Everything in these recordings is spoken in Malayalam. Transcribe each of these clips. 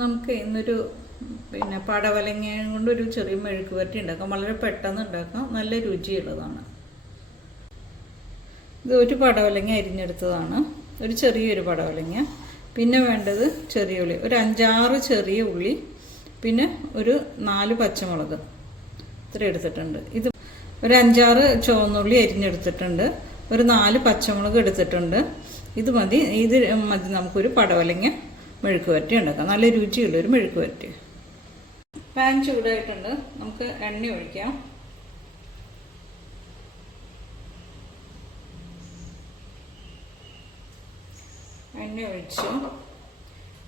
നമുക്ക് ഇന്നൊരു പടവലങ്ങ കൊണ്ടൊരു ചെറിയ മെഴുക്ക് വരട്ടി ഉണ്ടാക്കാം. വളരെ പെട്ടെന്ന് ഉണ്ടാക്കാം, നല്ല രുചിയുള്ളതാണ്. ഇത് ഒരു പടവലങ്ങ അരിഞ്ഞെടുത്തതാണ്, ഒരു ചെറിയൊരു പടവലങ്ങ. പിന്നെ വേണ്ടത് ചെറിയ ഉള്ളി, ഒരു 5-6 ചെറിയ ഉള്ളി, പിന്നെ ഒരു 4 പച്ചമുളക് ഇത്ര എടുത്തിട്ടുണ്ട്. ഇത് ഒരു 5-6 ചുവന്നുള്ളി അരിഞ്ഞെടുത്തിട്ടുണ്ട്, ഒരു 4 പച്ചമുളക് എടുത്തിട്ടുണ്ട്. ഇത് മതി നമുക്കൊരു പടവലങ്ങ മെഴുക്ക് വരട്ടി ഉണ്ടാക്കാം, നല്ല രുചിയുള്ളൊരു മെഴുക്ക് വരട്ടി. പാൻ ചൂടായിട്ടുണ്ട്, നമുക്ക് എണ്ണ ഒഴിക്കാം. എണ്ണ ഒഴിച്ചു,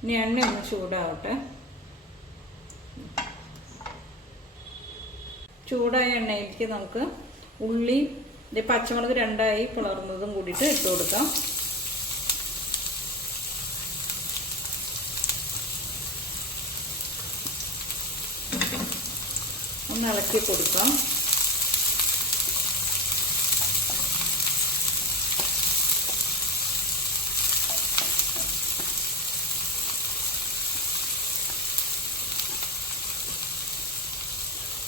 ഇനി എണ്ണ ഒന്ന് ചൂടാവട്ടെ. ചൂടായ എണ്ണയിലേക്ക് നമുക്ക് ഉള്ളി, പച്ചമുളക് 2ആയി പിളർന്നതും കൂടിയിട്ട് ഇട്ട് കൊടുക്കാം. ഒന്ന് ഇളക്കി കൊടുക്കാം.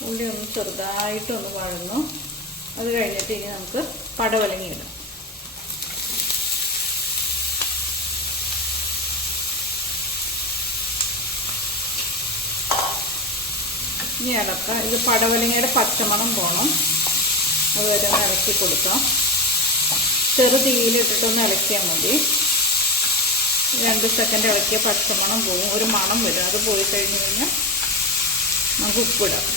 ഉള്ളി ഒന്ന് ചെറുതായിട്ടൊന്ന് വഴന്നു. അത് കഴിഞ്ഞിട്ട് ഇനി നമുക്ക് പടവലങ്ങ ഇടാം. ഇനി ഇളക്കാം. ഇത് പടവലങ്ങയുടെ പച്ചമണം പോകണം, അതുവരെ ഒന്ന് ഇളക്കി കൊടുക്കാം. ചെറു തീയിലിട്ടിട്ടൊന്ന് ഇളക്കിയാൽ മതി. 2 സെക്കൻഡ് ഇളക്കിയ പച്ചമണം പോകും, ഒരു മണം വരും. അത് പോയി കഴിഞ്ഞ് കഴിഞ്ഞാൽ നമുക്ക് ഉപ്പിടാം.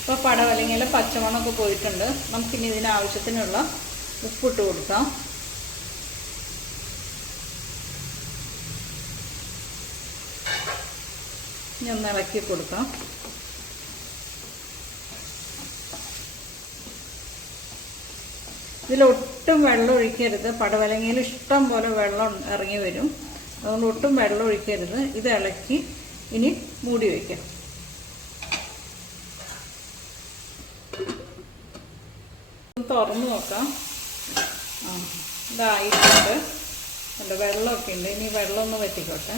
ഇപ്പോൾ പടവലങ്ങയിലെ പച്ചമണമൊക്കെ പോയിട്ടുണ്ട്. നമുക്കിനി ഇതിനാവശ്യത്തിനുള്ള ഉപ്പിട്ട് കൊടുക്കാം. ഇനി ഒന്ന് ഇളക്കി കൊടുക്കാം. ഇതിലൊട്ടും വെള്ളം ഒഴിക്കരുത്. പടവലങ്ങയിൽ ഇഷ്ടം പോലെ വെള്ളം ഇറങ്ങി വരും, അതുകൊണ്ട് ഒട്ടും വെള്ളം ഒഴിക്കരുത്. ഇത് ഇളക്കി ഇനി മൂടി വയ്ക്കാം. തുറന്ന് നോക്കാം. ഇതായിട്ടുണ്ട്, ഉണ്ട്, വെള്ളമൊക്കെ ഉണ്ട്. ഇനി വെള്ളം ഒന്ന് വറ്റിക്കോട്ടെ.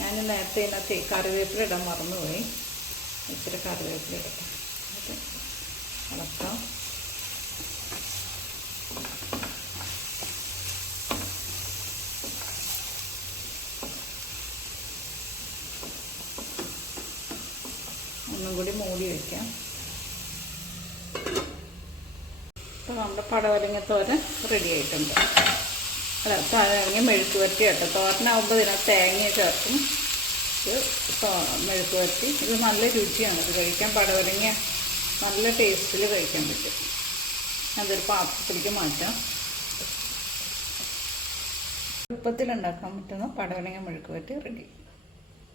ഞാൻ നേരത്തെ ഇതിനകത്ത് കറിവേപ്പില ഇടാൻ മറന്നുപോയി. ഇച്ചിരി കറിവേപ്പില ഇടട്ടെ, ഇളക്കാം. ഒന്നും കൂടി മൂടി വയ്ക്കാം. അപ്പോൾ നമ്മുടെ പടവലങ്ങത്തോരൻ റെഡി ആയിട്ടുണ്ട്. അല്ല, പടവലങ്ങ മെഴുക്ക് വരട്ടി കേട്ടോ. തോരനാകുമ്പോൾ ഇതിനകത്ത് തേങ്ങ ചേർക്കും. ഇത് മെഴുക്ക് വരട്ടി, ഇത് നല്ല രുചിയാണ്. ഇത് കഴിക്കാൻ പടവലങ്ങ നല്ല ടേസ്റ്റിൽ കഴിക്കാൻ പറ്റും. അതൊരു പാത്രത്തിലേക്ക് മാറ്റാം. എളുപ്പത്തിൽ ഉണ്ടാക്കാൻ പറ്റുന്ന പടവലങ്ങ മെഴുക്ക് വരട്ടി റെഡി.